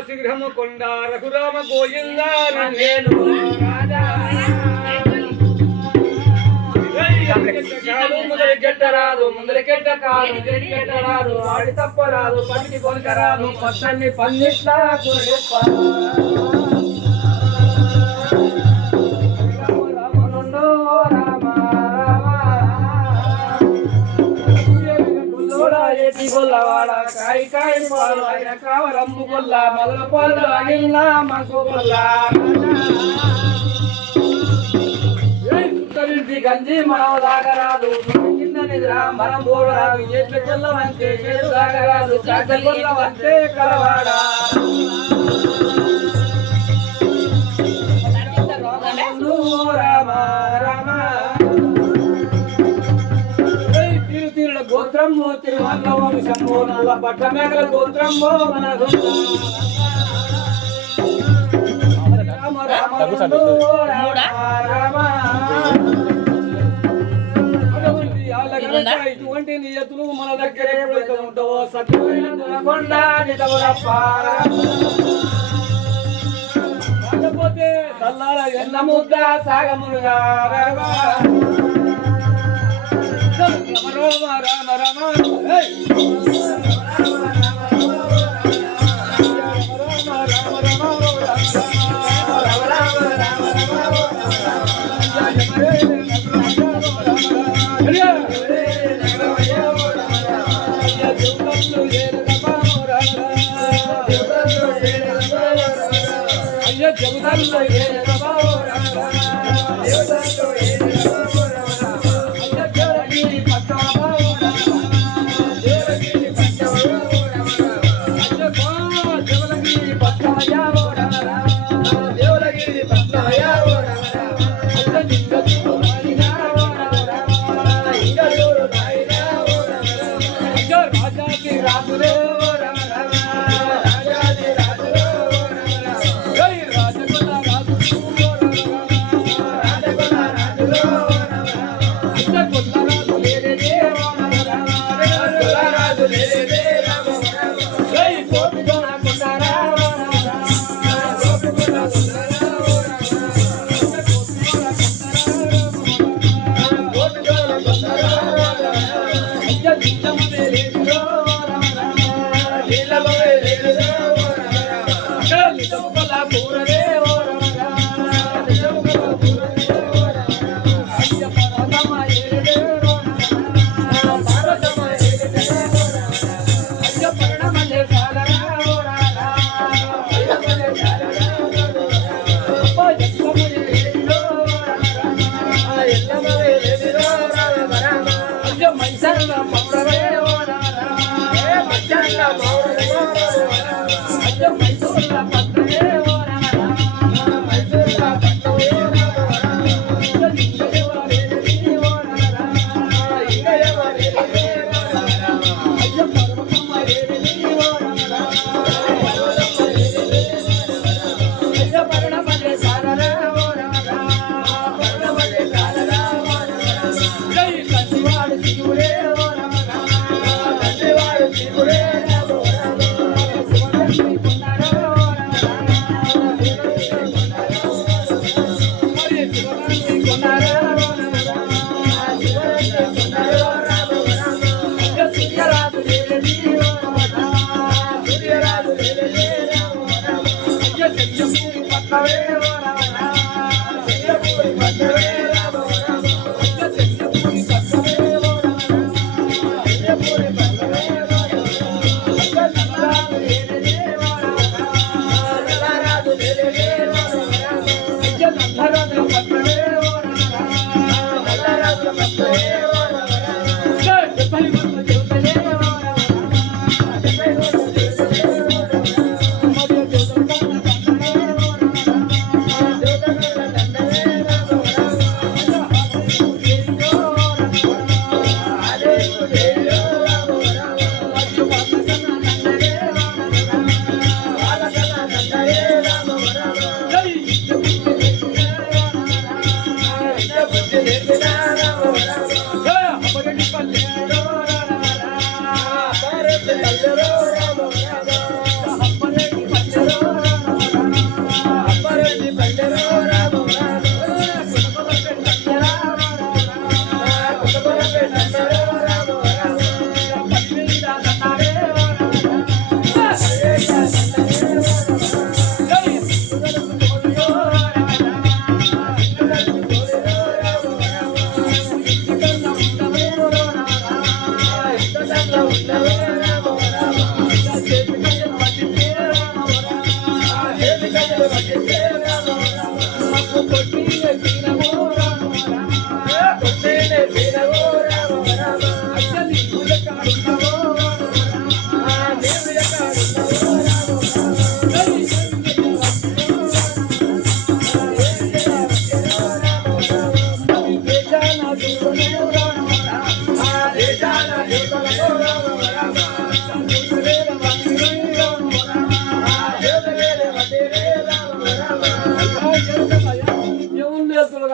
శీఘ్రము కొండ రఘురామ గోవింద నేను ముందరికెట్టరాదు వాడి తప్పరాదు పట్టి కొనకరాదు పచ్చని పన్నిట్లా గొల్లవాడ కాయ కాయ పాలు ఆయన కావరమ్ము గొల్ల మొదల పాలు అగిల్లా మంకు గొల్ల సుత్తరింటి గంజి మనం దాగరాదు కింద నిద్ర మనం పోరాదు ఎట్లు గొల్లవంతే ఏడు దాగరాదు చాట గొల్లవంతే కలవాడ రామ రామ గోత్రము తిరుమల వంశము నల్ల పట్ట మేకల గోత్రము మన రామ రామ ఇటువంటి నియతులు మన దగ్గర ఎప్పుడైతే ఉంటావో సత్యపోతే సల్లాల ఎన్న ముద్ద సాగములుగా రామ రామ రామ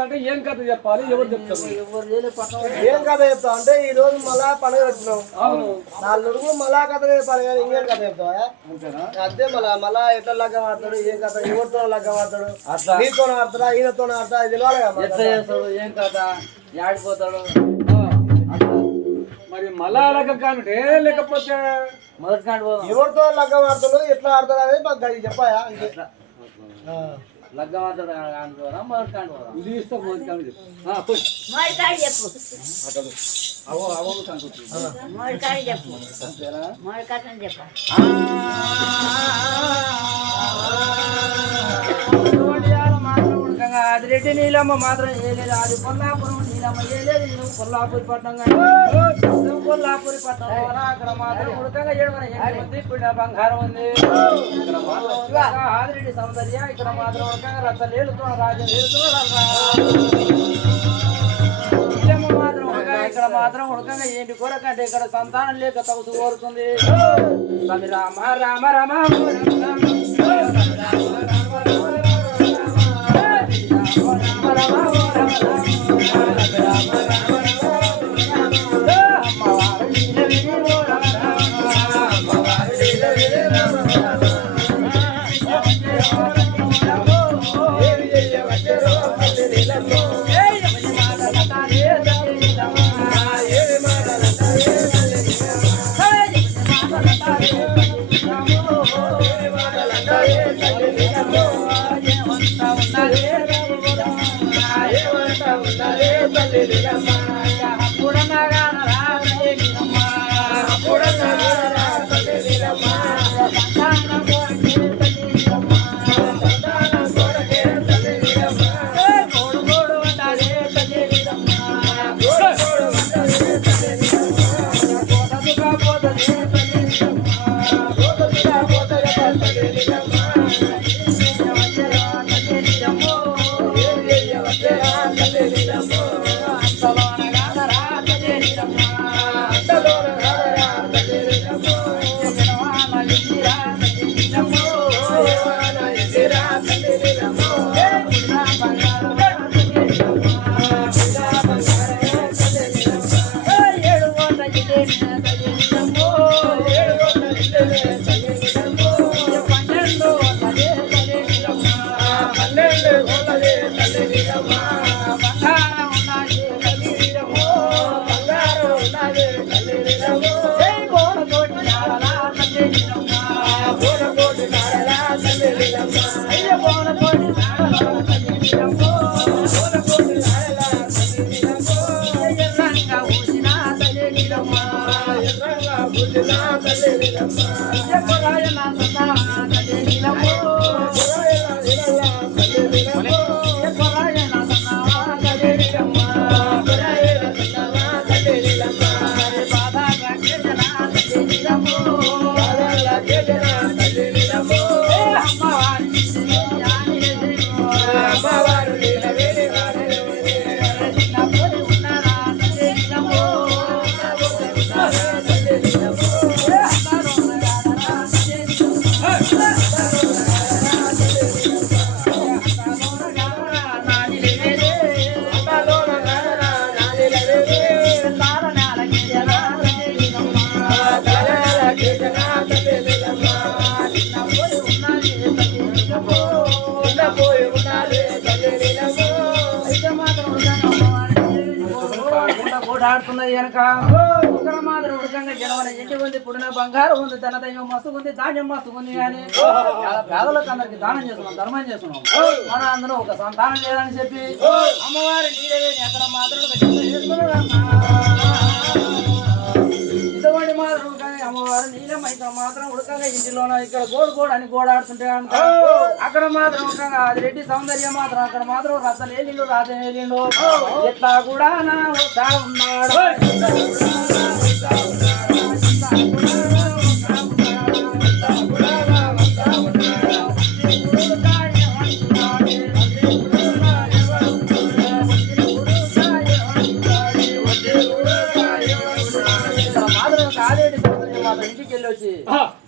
అంటే ఏం కథ చెప్పాలి? ఎవరు చెప్తారు? ఏం కథ చెప్తావు అంటే ఈ రోజు మళ్ళా పండుగ పెట్టినావు. అవును, 4 రోజులు మళ్ళా కథ చెప్పాలి కానీ ఇంకేం కథ చెప్తావా? అంతే మళ్ళా ఎట్లా లగ్గం ఆడతాడు, ఏం కథ, ఎవరితో లగ్గం ఆడతాడు, నీతో ఆడతాడా, ఈయనతో ఆడతా, ఇది తెలియాలి కదా. ఎట్లా చేస్తాడు, ఏం కథ, ఆడిపోతాడు. మరి మళ్ళా లగ్గం కానుంటే లేకపోతే మొదటి కాడి పోదాం. ఎవరితో లగ్గం ఆడతాడు, ఎట్లా ఆడతాడు అనేది మాకు చెప్పాయా? లగ్గం ఆడతాడు అనుకోదా, మొదటి కాడి పోదాం. ఇది ఇస్తాం, మొదటి కాని చెప్పు. అవో అవో ఆదిరెడ్డి నీలమ్మ మాత్రం ఏలేదు, అది కొల్లాపురం నీలమ్మ ఏలేదు, నువ్వు కొల్లాపూరి పట్నం కొల్లాపూరి పట్నం అక్కడ మాత్రం ఉడకంగా ఇప్పుడు బంగారం ఉంది. ఇక్కడ మాత్రం ఆదిరెడ్డి సౌందర్య, ఇక్కడ మాత్రం ఉడకంగా రచ్చ లేలుతో రాజు నీలమ్మ మాత్రం ఉడకంగా, ఇక్కడ మాత్రం ఉడకంగా ఏంటి కొరకంటే ఇక్కడ సంతానం లేక తగుసు కోరుతుంది. రామ రామ రామ ఆడుతున్నది వెనక ఇక్కడ మాత్రం ఉడకంగా జనవన ఇంటి ఉంది, పుడిన బంగారం ఉంది, ధన దైవం మస్తు ఉంది, ధాన్యం మస్తు ఉంది. కానీ పేదలకు అందరికి దానం చేస్తున్నాం, ధర్మం చేస్తున్నాం. మన అందరూ ఒక సంతానం లేదని చెప్పి అమ్మవారి నీడవేని అక్కడ మాత్రం ఇటువంటి అమ్మవారు నీలమ్మ ఇక్కడ మాత్రం ఉడకంగా ఇంటిలోన ఇక్కడ గోడు అని గోడాడుతుంటే అక్కడ మాత్రం ఉడకంగా అది రెడ్డి సౌందర్యం మాత్రం అక్కడ మాత్రం రసలు వెళ్ళిండు రాజు వెళ్ళిండు ఎట్లా కూడా నా ఉన్నాడు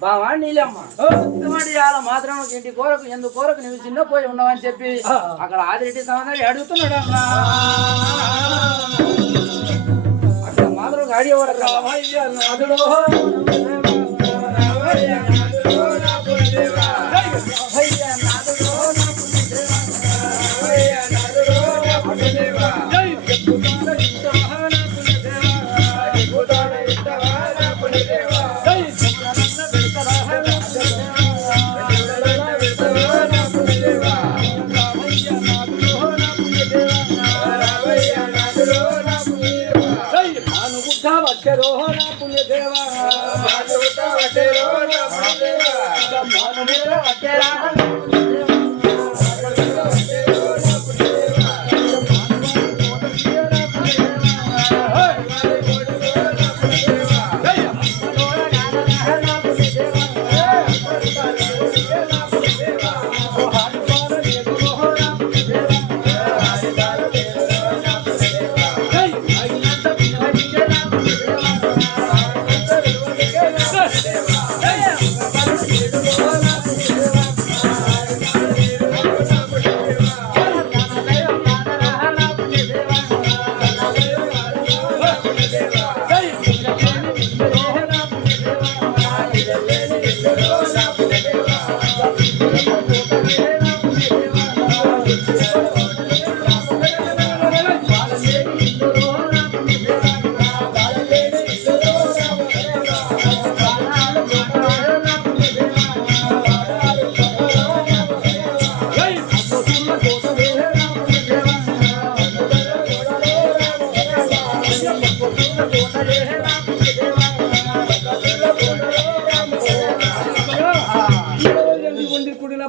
బావా నీలమ్మ మాత్రం ఇంటి కోరకు ఎందుకు కోరకు నువ్వు చిన్న పోయి ఉన్నావని చెప్పి అక్కడ ఆదిరెడ్డి సమాధానం అడుగుతున్నాడు అక్కడ మాత్రం అడిగేవాడు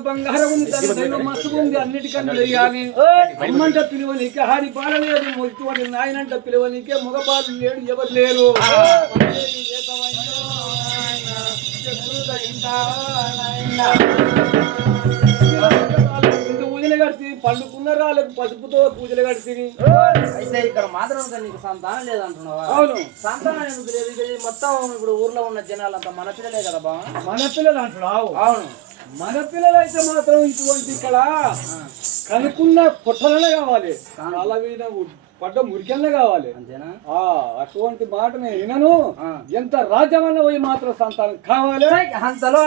బంగారం ఉంది మస్తు ఉంది అన్నిటికన్నా కానీ అమ్మంట పిలువనీకే హాని పాడలేదు ఇటువంటి నాయనంట పిలువనీకే మగపాలు లేడు ఎవరు లేరు పూజలు కడితే పండుకున్న రాళ్ళకు పసుపుతో పూజలు కడితే అయితే ఇక్కడ మాత్రం నీకు సంతానం లేదంటున్నావా అవును సంతానం ఎందుకు లేదు మొత్తం ఇప్పుడు ఊర్లో ఉన్న జనాలంతా మన పిల్లలే కదా బా మన పిల్లలు అంటున్నావు అవును మన పిల్లలు అయితే మాత్రం ఇటువంటి ఇక్కడ కనుక్కున్న పొట్టలనే కావాలి అలా మీద పడ్డ మురికెళ్ళే కావాలి అంతేనా అటువంటి మాట నేను వినను ఎంత రాజ్యమన్న పోయి మాత్రం సంతానం కావాలి అంతలో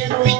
ఎట్లా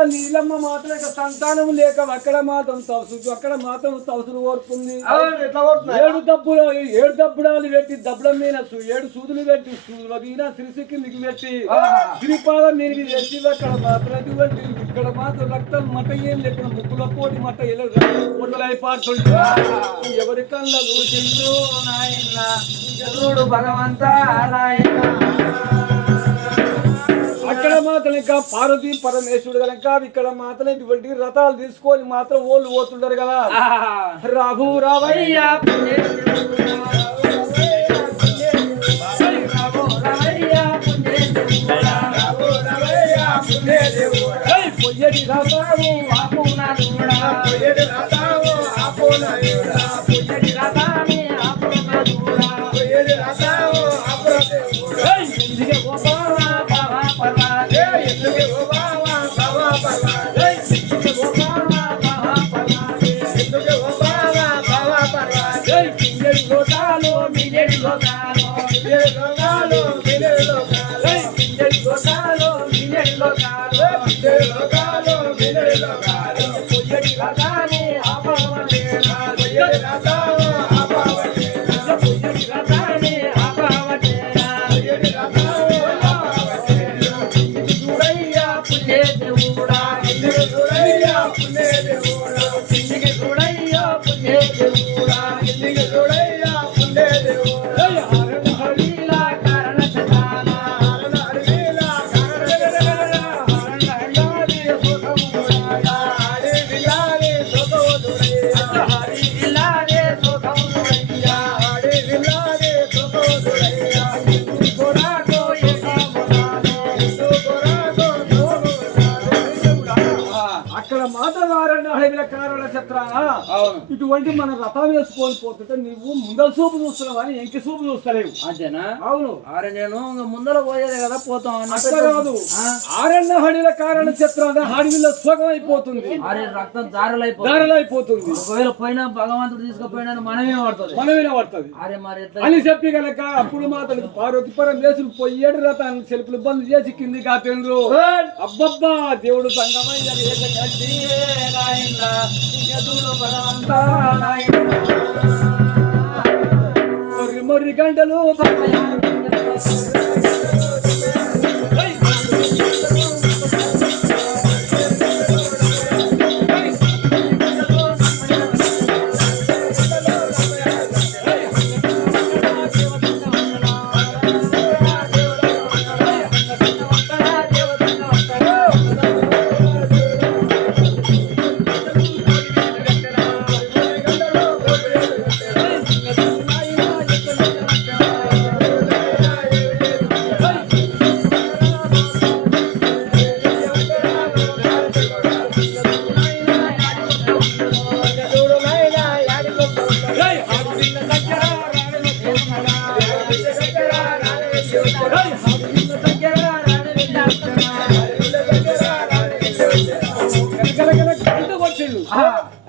మళ్ళా నీలమ్మ మాత్రం ఇక సంతానం లేక అక్కడ మాత్రం తవసులు కోరుతుంది. ఎట్లా కొడుతున్నాయి? 7 దబ్బుడాలు పెట్టి దబ్బడం మీద 7 సూదులు పెట్టి సూదుల మీద సిరిసి కిందికి పెట్టి శ్రీపాదం మీదకి తెచ్చి అక్కడ మాత్రం అటువంటి ఇక్కడ మాత్రం రక్తం మట ఏం లేకుండా ముక్కుల పోటీ మట పొడలైపాడుతుంది. ఎవరి కళ్ళ చూసిందో నాయన చూడు భగవంతా నాయన. అక్కడ మాత్రం ఇంకా పార్వతీ పరమేశ్వరుడు కనుక ఇక్కడ మాత్రం ఇటువంటి రథాలు తీసుకొని మాత్రం ఓళ్ళు పోతుంటారు కదా. రాఘు రావయ్య పొయ్యడి రథాము ఆపునా చూడా పొయ్యడి రథాము ఆపునా చూడా పొయ్యడి రథాన్ని ఆపునా చూడా పొయ్యడి రథాము ఆపునా చూడా ఎందుకే గోపాల బావా పర్వాలే ఎందుకే గోపాల బావా పర్వాలే ఎందుకే గోపాల బావా పర్వాలే ఎందుకే గోపాల బావా పర్వాలే కింజడి లోటాలు మిజడి లోటాలు మిజడి లోటాలు మిజడి లోటాలు కింజడి లోటాలు మిజడి లోటాలు మిజడి లోటాలు మిజడి లోటాలు పొయ్యడి రథాన్ని ఆపవలేనా పొయ్యడి రథాలు ఆపవలేనా పొయ్యడి రథాన్ని ఆపవలేనా పొయ్యడి రథాలు ఆపవలేనా చూడయ్యా పుణ్య దేవుడా ఇందుకు చూడయ్యా పుణ్య దేవుడా ఇందుకు చూడయ్యా పుణ్య దేవుడా ఇందుకు చూడయ్యా పుణ్య దేవుడా హరణ హరిలా కారణ సదానా హరణ హరిలా కారణ సదానా హరణ హరిలాది సుఖముడా హరి విలాది సుఖముడయ్యా హరి విలాది సుఖముడయ్యా హరి విలాది సుఖముడయ్యా కొరాకో ఏకామునాలో కొరాకో అక్కడ మాతవారణ హరిల కారణ చిత్రాన ఇటువంటి మన రథం వేసుకొని పోతుంటే నువ్వు ముందల సూపు చూస్తున్నావు అని ఎంకి సూపు చూస్తలేవు. అంతేనా? అవును. అరే నేను ముందర పోయేది కదా పోతాం అట్లా కాదు. ఆరణ్య హడిల కారణ చిత్రాన హడివిలో సుఖం అయిపోతుంది. అరే రక్తం దారులైపోతుంది. దారులైపోతుంది. ఒకవేళ పోయినా భగవంతుడు తీసుకుపోయినా మనమే పడుతుంది. మనమే పడుతుంది అరే మరి ఎట్లా అని చెప్పి గనక అప్పుడు మాత్రం పార్వతి పరమేశ్వరుడు పొయ్యేడు రథాన్ని సెల్పులు బంద్ చేసి కింది కాపేంద్రు. అబ్బబ్బా దేవుడు సంగమయ్య మొర్రి మొర్రి గంటలు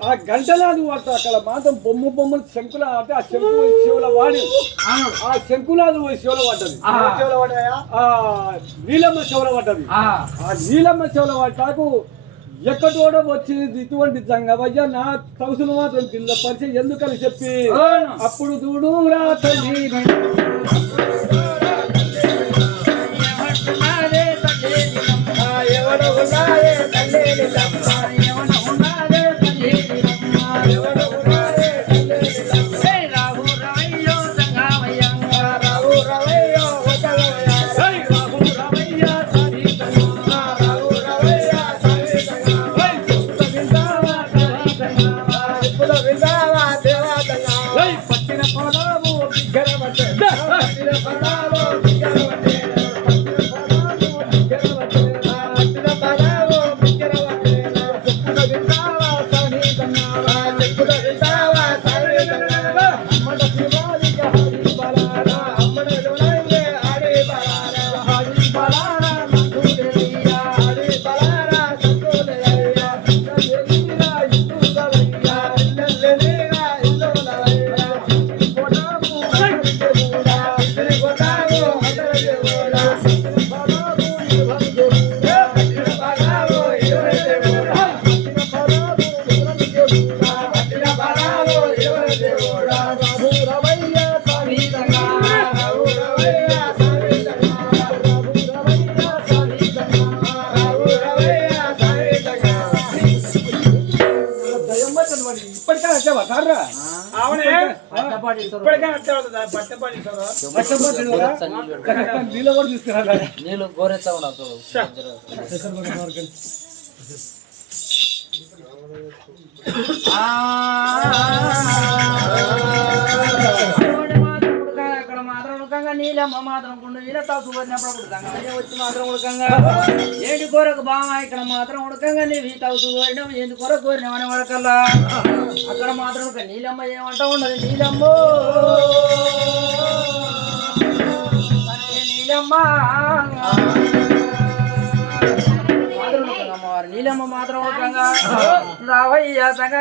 ఆ గంటలాది వాడు అక్కడ మాత్రం బొమ్మలు శంకుల అంటే ఆ శంకు శివుల వాడి ఆ శంకులాది శివుల పడ్డది. నీలమ్మ శివుల పడ్డది. ఆ నీలమ్మ శివుల పడ్డాకు ఎక్కడోడ వచ్చి ఇటువంటి జంగవయ్య నా తగుసులు మాత్రం కింద పరిచయం ఎందుకని చెప్పి అప్పుడు చూడు రా తల్లి ఇప్పటికైనా వచ్చావా సార్రా? నీళ్ళు కూడా తీసుకురా. నీళ్ళు గోరెత్తావు నాకు ఇక్కడ మాత్రం ఉడకంగా నీళ్ళమ్మ మాత్రం కుండు నీళ్ళ తాసు పడినప్పుడు ఉడకంగా వచ్చి మాత్రం ఉడకంగా ఏంటి కొరకు బాగా ఇక్కడ మాత్రం ఉడకంగా నీవి తాసు కోరినావు ఏంటి కొరకు కోరినామని ఉడకల్లా అక్కడ మాత్రం ఒక నీళ్ళమ్మ ఏమంటా ఉండదు నీళ్ళమ్మ నీళ్ళమ్మ నీలమ్మ మాత్రం ఉడకంగా రావయ్యా సంగ